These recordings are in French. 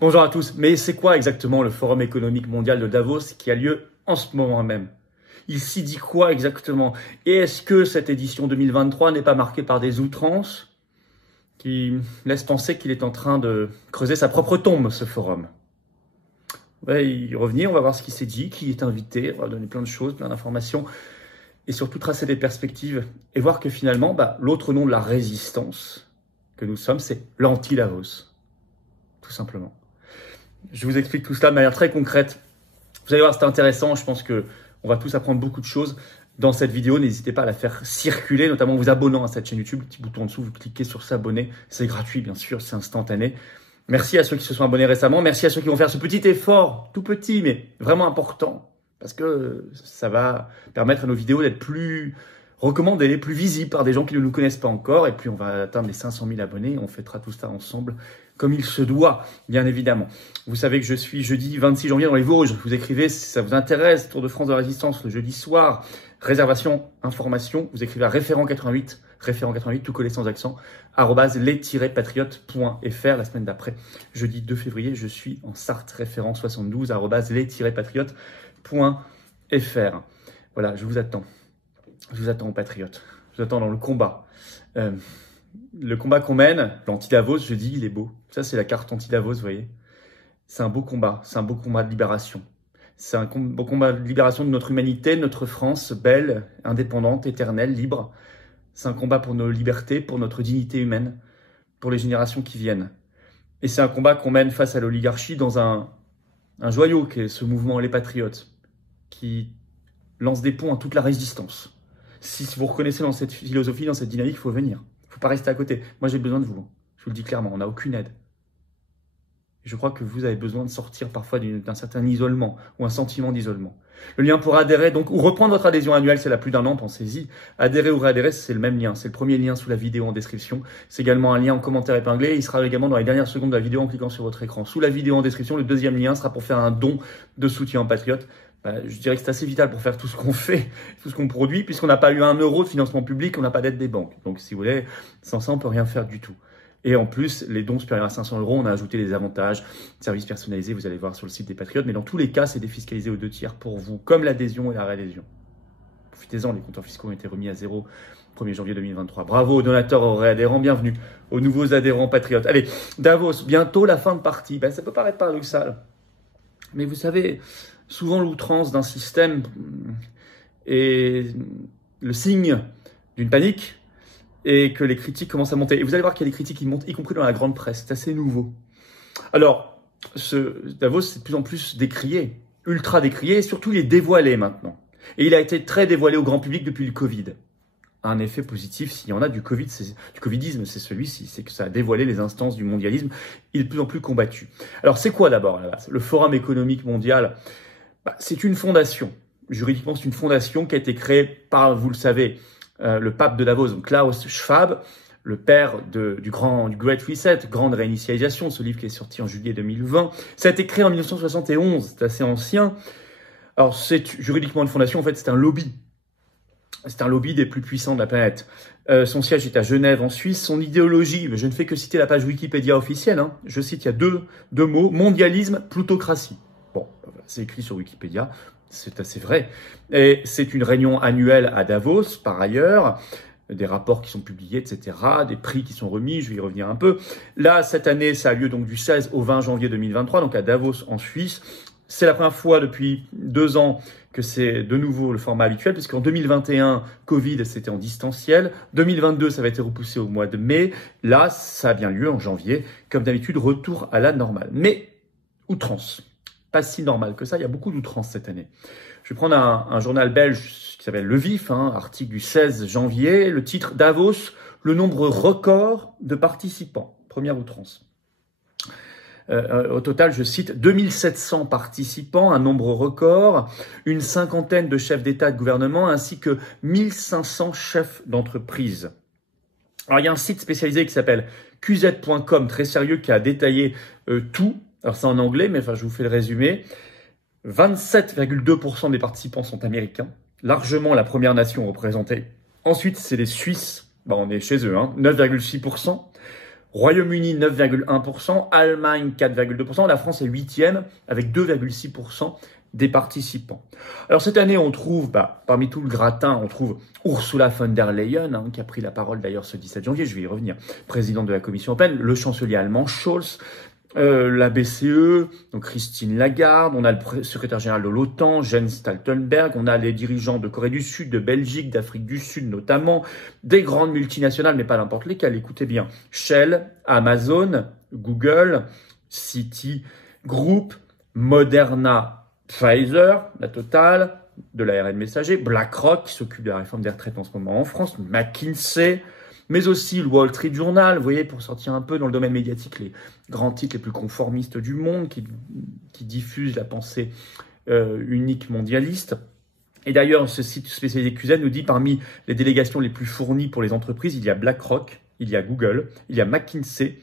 Bonjour à tous, mais c'est quoi exactement le Forum économique mondial de Davos qui a lieu en ce moment même? Il s'y dit quoi exactement? Et est-ce que cette édition 2023 n'est pas marquée par des outrances qui laissent penser qu'il est en train de creuser sa propre tombe, ce forum? On va y revenir, on va voir ce qui s'est dit, qui est invité, on va donner plein de choses, plein d'informations, et surtout tracer des perspectives, et voir que finalement, l'autre nom de la résistance que nous sommes, c'est l'anti-Davos. Tout simplement. Je vous explique tout cela de manière très concrète. Vous allez voir, c'est intéressant. Je pense qu'on va tous apprendre beaucoup de choses dans cette vidéo. N'hésitez pas à la faire circuler, notamment en vous abonnant à cette chaîne YouTube. Le petit bouton en dessous, vous cliquez sur s'abonner. C'est gratuit, bien sûr, c'est instantané. Merci à ceux qui se sont abonnés récemment. Merci à ceux qui vont faire ce petit effort, tout petit, mais vraiment important. Parce que ça va permettre à nos vidéos d'être plus recommandées, plus visibles par des gens qui ne nous connaissent pas encore. Et puis, on va atteindre les 500 000 abonnés. On fêtera tout ça ensemble, comme il se doit, bien évidemment. Vous savez que je suis jeudi 26 janvier dans les Vosges. Vous écrivez si ça vous intéresse. Tour de France de la Résistance le jeudi soir. Réservation, information. Vous écrivez à référent88, tout collé sans accent, @les-patriotes.fr. La semaine d'après, jeudi 2 février, je suis en Sarthe, référent 72, @les-patriotes.fr. Voilà, je vous attends. Je vous attends aux patriotes. Je vous attends dans le combat. Le combat qu'on mène, l'anti-Davos, je dis, il est beau. Ça, c'est la carte anti-Davos, vous voyez. C'est un beau combat. C'est un beau combat de libération. C'est un beau combat de libération de notre humanité, de notre France, belle, indépendante, éternelle, libre. C'est un combat pour nos libertés, pour notre dignité humaine, pour les générations qui viennent. Et c'est un combat qu'on mène face à l'oligarchie dans un joyau qui est ce mouvement Les Patriotes, qui lance des ponts à toute la résistance. Si vous reconnaissez dans cette philosophie, dans cette dynamique, il faut venir. Il ne faut pas rester à côté. Moi, j'ai besoin de vous. Je vous le dis clairement, on n'a aucune aide. Et je crois que vous avez besoin de sortir parfois d'un certain isolement ou un sentiment d'isolement. Le lien pour adhérer, donc, ou reprendre votre adhésion annuelle, c'est là plus d'1 an, pensez-y. Adhérer ou réadhérer, c'est le même lien. C'est le premier lien sous la vidéo en description. C'est également un lien en commentaire épinglé. Il sera également dans les dernières secondes de la vidéo en cliquant sur votre écran. Sous la vidéo en description, le deuxième lien sera pour faire un don de soutien aux patriotes. Je dirais que c'est assez vital pour faire tout ce qu'on fait, tout ce qu'on produit, puisqu'on n'a pas eu 1 euro de financement public, on n'a pas d'aide des banques. Donc, si vous voulez, sans ça, on peut rien faire du tout. Et en plus, les dons supérieurs à 500 euros, on a ajouté des avantages, services personnalisés, vous allez voir sur le site des Patriotes. Mais dans tous les cas, c'est défiscalisé aux 2 tiers pour vous, comme l'adhésion et la réadhésion. Profitez-en, les compteurs fiscaux ont été remis à 0 le 1er janvier 2023. Bravo aux donateurs, aux réadhérents, bienvenue aux nouveaux adhérents Patriotes. Allez, Davos, bientôt la fin de partie. Ça peut paraître paradoxal, mais vous savez, souvent l'outrance d'un système est le signe d'une panique et que les critiques commencent à monter. Et vous allez voir qu'il y a des critiques qui montent, y compris dans la grande presse. C'est assez nouveau. Alors, ce Davos, c'est de plus en plus décrié, ultra décrié, et surtout il est dévoilé maintenant. Et il a été très dévoilé au grand public depuis le Covid. Un effet positif, s'il y en a du Covidisme, c'est celui-ci, c'est que ça a dévoilé les instances du mondialisme. Il est de plus en plus combattu. Alors, c'est quoi d'abord le Forum économique mondial? C'est une fondation. Juridiquement, c'est une fondation qui a été créée par, vous le savez, le pape de Davos, donc Klaus Schwab, le père du Great Reset, grande réinitialisation, ce livre qui est sorti en juillet 2020. Ça a été créé en 1971, c'est assez ancien. Alors, c'est juridiquement une fondation, en fait, c'est un lobby. C'est un lobby des plus puissants de la planète. Son siège est à Genève, en Suisse. Son idéologie, je ne fais que citer la page Wikipédia officielle. Je cite, il y a deux mots, mondialisme, plutocratie. Bon, c'est écrit sur Wikipédia, c'est assez vrai. Et c'est une réunion annuelle à Davos, par ailleurs, des rapports qui sont publiés, etc., des prix qui sont remis, je vais y revenir un peu. Là, cette année, ça a lieu donc du 16 au 20 janvier 2023, donc à Davos, en Suisse. C'est la première fois depuis 2 ans que c'est de nouveau le format habituel, puisqu'en 2021, Covid, c'était en distanciel. 2022, ça va être repoussé au mois de mai. Là, ça a bien lieu en janvier. Comme d'habitude, retour à la normale. Mais, outrance. Pas si normal que ça, il y a beaucoup d'outrance cette année. Je vais prendre un journal belge qui s'appelle Le Vif, article du 16 janvier, le titre Davos, le nombre record de participants. Première outrance. Au total, je cite, 2700 participants, un nombre record, une 50aine de chefs d'État et de gouvernement, ainsi que 1500 chefs d'entreprise. Alors, il y a un site spécialisé qui s'appelle qz.com, très sérieux, qui a détaillé tout. Alors, c'est en anglais, mais enfin, je vous fais le résumé. 27,2% des participants sont américains, largement la première nation représentée. Ensuite, c'est les Suisses, on est chez eux, 9,6%. Royaume-Uni 9,1%, Allemagne 4,2%, la France est 8e avec 2,6% des participants. Alors cette année, on trouve, parmi tout le gratin, on trouve Ursula von der Leyen, qui a pris la parole d'ailleurs ce 17 janvier, je vais y revenir, présidente de la Commission européenne, le chancelier allemand Scholz, la BCE, donc Christine Lagarde, on a le secrétaire général de l'OTAN, Jens Stoltenberg, on a les dirigeants de Corée du Sud, de Belgique, d'Afrique du Sud notamment, des grandes multinationales, mais pas n'importe lesquelles, écoutez bien, Shell, Amazon, Google, Citi Group, Moderna, Pfizer, la Total, de l'ARN messager, BlackRock, qui s'occupe de la réforme des retraites en ce moment en France, McKinsey, mais aussi le Wall Street Journal, vous voyez, pour sortir un peu dans le domaine médiatique, les grands titres les plus conformistes du monde, qui diffusent la pensée unique mondialiste. Et d'ailleurs, ce site spécialisé QZ nous dit, parmi les délégations les plus fournies pour les entreprises, il y a BlackRock, il y a Google, il y a McKinsey,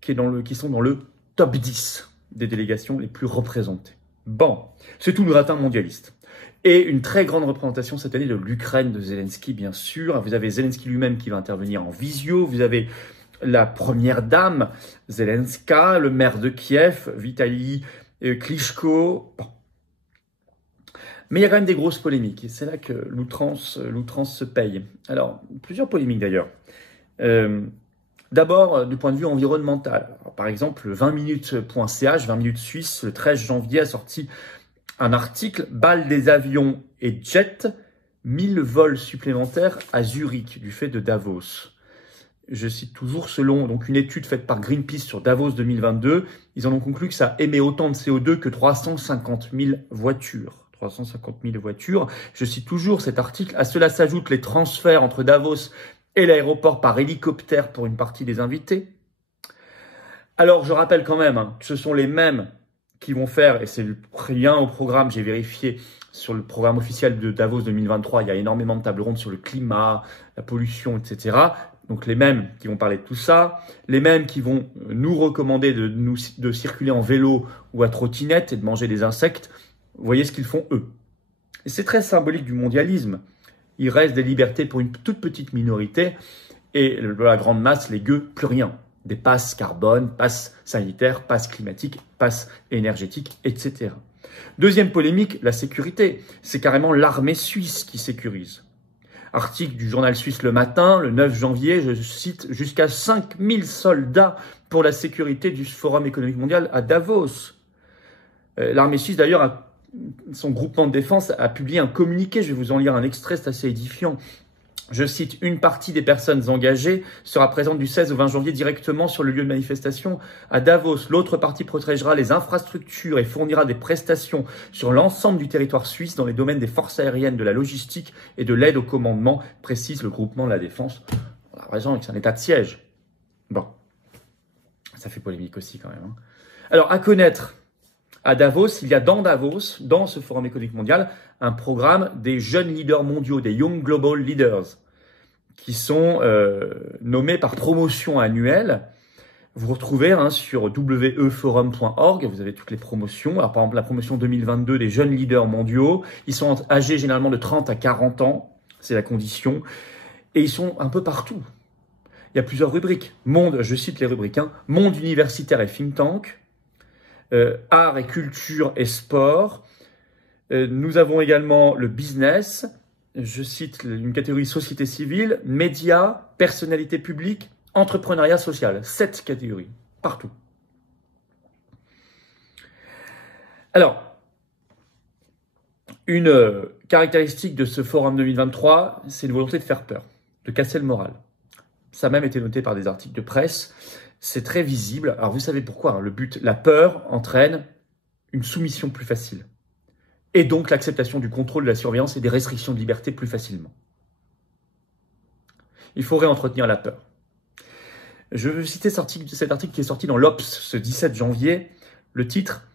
qui sont dans le top 10 des délégations les plus représentées. Bon, c'est tout le gratin mondialiste. Et une très grande représentation cette année de l'Ukraine de Zelensky, bien sûr. Vous avez Zelensky lui-même qui va intervenir en visio. Vous avez la première dame, Zelenska, le maire de Kiev, Vitaly Klitschko. Bon. Mais il y a quand même des grosses polémiques. Et c'est là que l'outrance se paye. Alors, plusieurs polémiques d'ailleurs. D'abord, du point de vue environnemental. Alors, par exemple, 20minutes.ch, 20 minutes suisse, le 13 janvier, a sorti un article, balles des avions et jets, 1000 vols supplémentaires à Zurich, du fait de Davos. Je cite toujours, selon donc une étude faite par Greenpeace sur Davos 2022, ils en ont conclu que ça émet autant de CO2 que 350 000 voitures. 350 000 voitures. Je cite toujours cet article. À cela s'ajoutent les transferts entre Davos et l'aéroport par hélicoptère pour une partie des invités. Alors, je rappelle quand même que ce sont les mêmes qui vont faire, et c'est le lien au programme, j'ai vérifié sur le programme officiel de Davos 2023, il y a énormément de tables rondes sur le climat, la pollution, etc. Donc les mêmes qui vont parler de tout ça, les mêmes qui vont nous recommander de circuler en vélo ou à trottinette et de manger des insectes. Vous voyez ce qu'ils font eux. Et c'est très symbolique du mondialisme. Il reste des libertés pour une toute petite minorité et la grande masse, les gueux, plus rien. Des passes carbone, passes sanitaires, passes climatiques, passes énergétiques, etc. Deuxième polémique, la sécurité. C'est carrément l'armée suisse qui sécurise. Article du journal suisse Le Matin, le 9 janvier, je cite, jusqu'à 5000 soldats pour la sécurité du Forum économique mondial à Davos. L'armée suisse, d'ailleurs, son groupement de défense a publié un communiqué, je vais vous en lire un extrait, c'est assez édifiant. Je cite, une partie des personnes engagées sera présente du 16 au 20 janvier directement sur le lieu de manifestation à Davos. L'autre partie protégera les infrastructures et fournira des prestations sur l'ensemble du territoire suisse dans les domaines des forces aériennes, de la logistique et de l'aide au commandement, précise le groupement de la défense. On a raison, c'est un état de siège. Bon, ça fait polémique aussi quand même. Alors, à connaître, à Davos, il y a dans Davos, dans ce Forum économique mondial, un programme des jeunes leaders mondiaux, des Young Global Leaders, qui sont nommés par promotion annuelle. Vous retrouvez sur weforum.org, vous avez toutes les promotions. Alors par exemple, la promotion 2022 des jeunes leaders mondiaux, ils sont âgés généralement de 30 à 40 ans, c'est la condition, et ils sont un peu partout. Il y a plusieurs rubriques. Monde, je cite les rubriques, monde universitaire et think tank, art et culture et sport. Nous avons également le business, je cite une catégorie société civile, médias, personnalité publique, entrepreneuriat social. 7 catégories, partout. Alors, une caractéristique de ce forum 2023, c'est une volonté de faire peur, de casser le moral. Ça a même été noté par des articles de presse. C'est très visible. Alors vous savez pourquoi, le but, la peur entraîne une soumission plus facile. Et donc l'acceptation du contrôle, de la surveillance et des restrictions de liberté plus facilement. Il faudrait entretenir la peur. Je veux citer cet article qui est sorti dans l'Obs ce 17 janvier. Le titre,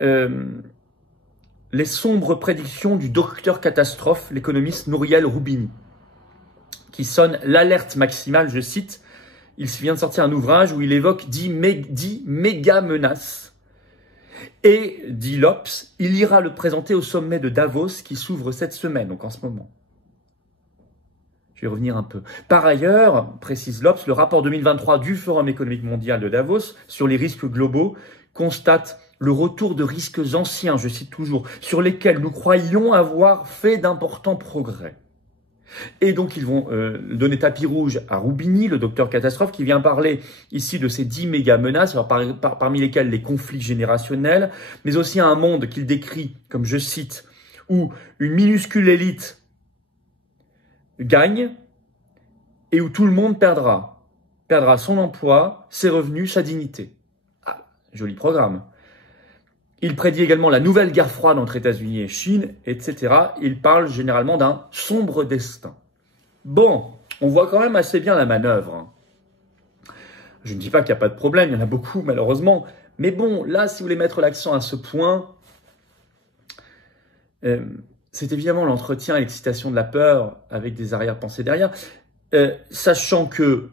les sombres prédictions du docteur catastrophe, l'économiste Nouriel Roubini, qui sonne l'alerte maximale, je cite. Il vient de sortir un ouvrage où il évoque 10 méga menaces. Et, dit l'Obs, il ira le présenter au sommet de Davos qui s'ouvre cette semaine, donc en ce moment. Je vais revenir un peu. Par ailleurs, précise l'Obs, le rapport 2023 du Forum économique mondial de Davos sur les risques globaux constate le retour de risques anciens, je cite toujours, sur lesquels nous croyions avoir fait d'importants progrès. Et donc, ils vont donner tapis rouge à Roubini, le docteur catastrophe, qui vient parler ici de ces 10 méga menaces, alors parmi lesquelles les conflits générationnels, mais aussi un monde qu'il décrit, comme je cite, où une minuscule élite gagne et où tout le monde perdra. Perdra son emploi, ses revenus, sa dignité. Ah, joli programme. Il prédit également la nouvelle guerre froide entre États-Unis et Chine, etc. Il parle généralement d'un sombre destin. Bon, on voit quand même assez bien la manœuvre. Je ne dis pas qu'il n'y a pas de problème, il y en a beaucoup malheureusement. Mais bon, là, si vous voulez mettre l'accent à ce point, c'est évidemment l'entretien et l'excitation de la peur avec des arrière-pensées derrière. Sachant que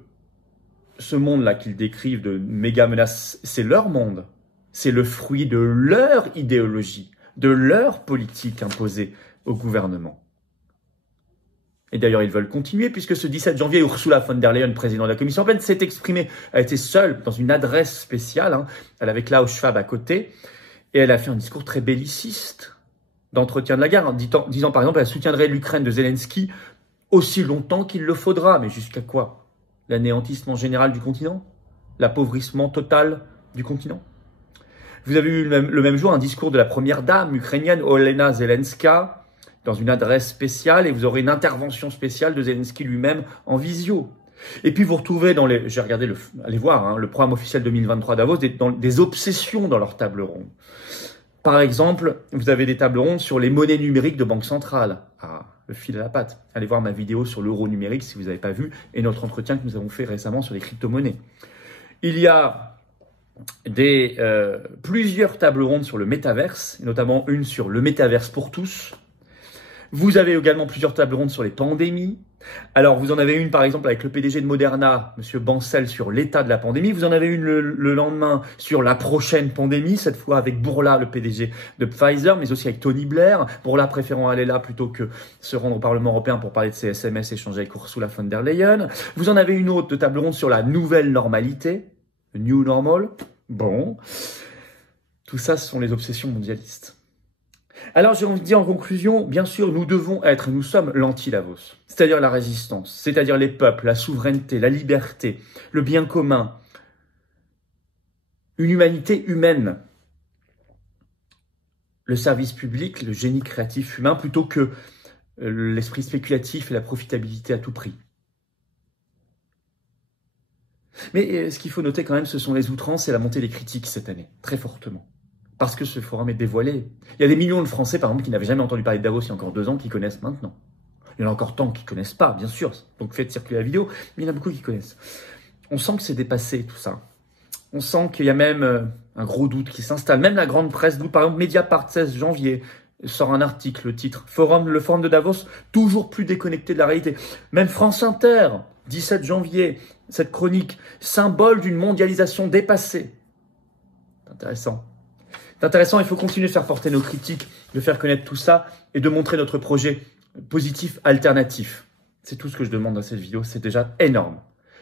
ce monde-là qu'ils décrivent de méga menaces, c'est leur monde. C'est le fruit de leur idéologie, de leur politique imposée au gouvernement. Et d'ailleurs, ils veulent continuer, puisque ce 17 janvier, Ursula von der Leyen, présidente de la Commission européenne, s'est exprimée, a été seule dans une adresse spéciale, elle avait Klaus Schwab à côté, et elle a fait un discours très belliciste d'entretien de la guerre, disant par exemple qu'elle soutiendrait l'Ukraine de Zelensky aussi longtemps qu'il le faudra. Mais jusqu'à quoi? L'anéantissement général du continent? L'appauvrissement total du continent? Vous avez eu le même jour un discours de la première dame ukrainienne, Olena Zelenska, dans une adresse spéciale, et vous aurez une intervention spéciale de Zelensky lui-même en visio. Et puis vous retrouvez dans les, j'ai regardé allez voir, le programme officiel 2023 Davos, des obsessions dans leur table ronde. Par exemple, vous avez des tables rondes sur les monnaies numériques de banque centrale. Ah, le fil à la patte. Allez voir ma vidéo sur l'euro numérique si vous n'avez pas vu, et notre entretien que nous avons fait récemment sur les crypto-monnaies. Il y a plusieurs tables rondes sur le métaverse, notamment une sur le métaverse pour tous. Vous avez également plusieurs tables rondes sur les pandémies. Alors, vous en avez une, par exemple, avec le PDG de Moderna, M. Bancel, sur l'état de la pandémie. Vous en avez une le lendemain sur la prochaine pandémie, cette fois avec Bourla, le PDG de Pfizer, mais aussi avec Tony Blair. Bourla préférant aller là plutôt que se rendre au Parlement européen pour parler de ses SMS échangés avec Ursula von der Leyen. Vous en avez une autre de table ronde sur la nouvelle normalité, le New Normal. Bon, tout ça, ce sont les obsessions mondialistes. Alors, j'ai envie de dire en conclusion, bien sûr, nous devons être, nous sommes l'anti-Davos, c'est-à-dire la résistance, c'est-à-dire les peuples, la souveraineté, la liberté, le bien commun, une humanité humaine, le service public, le génie créatif humain, plutôt que l'esprit spéculatif et la profitabilité à tout prix. Mais ce qu'il faut noter quand même, ce sont les outrances et la montée des critiques cette année, très fortement. Parce que ce forum est dévoilé. Il y a des millions de Français, par exemple, qui n'avaient jamais entendu parler de Davos il y a encore 2 ans, qui connaissent maintenant. Il y en a encore tant qui ne connaissent pas, bien sûr. Donc faites circuler la vidéo, mais il y en a beaucoup qui connaissent. On sent que c'est dépassé, tout ça. On sent qu'il y a même un gros doute qui s'installe. Même la grande presse doute. Par exemple, Mediapart, 16 janvier, sort un article, le titre « le forum de Davos, toujours plus déconnecté de la réalité ». Même France Inter, 17 janvier, cette chronique, symbole d'une mondialisation dépassée. C'est intéressant. C'est intéressant, il faut continuer de faire porter nos critiques, de faire connaître tout ça et de montrer notre projet positif, alternatif. C'est tout ce que je demande dans cette vidéo, c'est déjà énorme.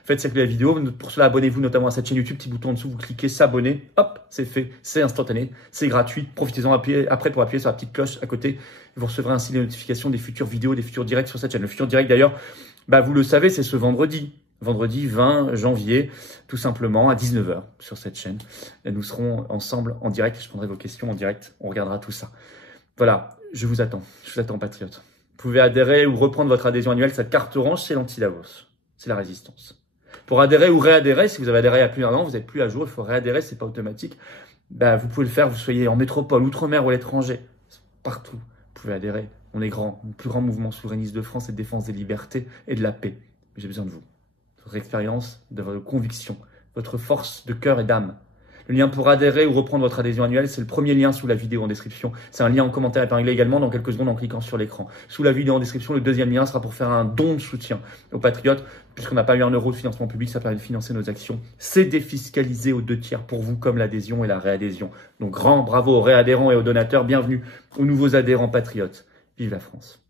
Faites circuler la vidéo, pour cela abonnez-vous notamment à cette chaîne YouTube, petit bouton en dessous, vous cliquez s'abonner, hop, c'est fait, c'est instantané, c'est gratuit, profitez-en après pour appuyer sur la petite cloche à côté, vous recevrez ainsi les notifications des futures vidéos, des futurs directs sur cette chaîne. Le futur direct d'ailleurs, vous le savez, c'est ce vendredi 20 janvier, tout simplement à 19 h sur cette chaîne. Et nous serons ensemble en direct, je prendrai vos questions en direct, on regardera tout ça. Voilà, je vous attends patriotes. Vous pouvez adhérer ou reprendre votre adhésion annuelle, cette carte orange, c'est l'anti-Davos, c'est la résistance. Pour adhérer ou réadhérer, si vous avez adhéré il y a plus d'1 an, vous n'êtes plus à jour, il faut réadhérer, c'est pas automatique. Vous pouvez le faire, vous soyez en métropole, outre-mer ou à l'étranger, partout, vous pouvez adhérer. On est grand, le plus grand mouvement souverainiste de France et de défense des libertés et de la paix. J'ai besoin de vous. Votre expérience, de votre conviction, votre force de cœur et d'âme. Le lien pour adhérer ou reprendre votre adhésion annuelle, c'est le premier lien sous la vidéo en description. C'est un lien en commentaire épinglé également dans quelques secondes en cliquant sur l'écran. Sous la vidéo en description, le deuxième lien sera pour faire un don de soutien aux patriotes. Puisqu'on n'a pas eu 1 euro de financement public, ça permet de financer nos actions. C'est défiscalisé aux 2/3 pour vous, comme l'adhésion et la réadhésion. Donc grand bravo aux réadhérents et aux donateurs. Bienvenue aux nouveaux adhérents patriotes. Vive la France.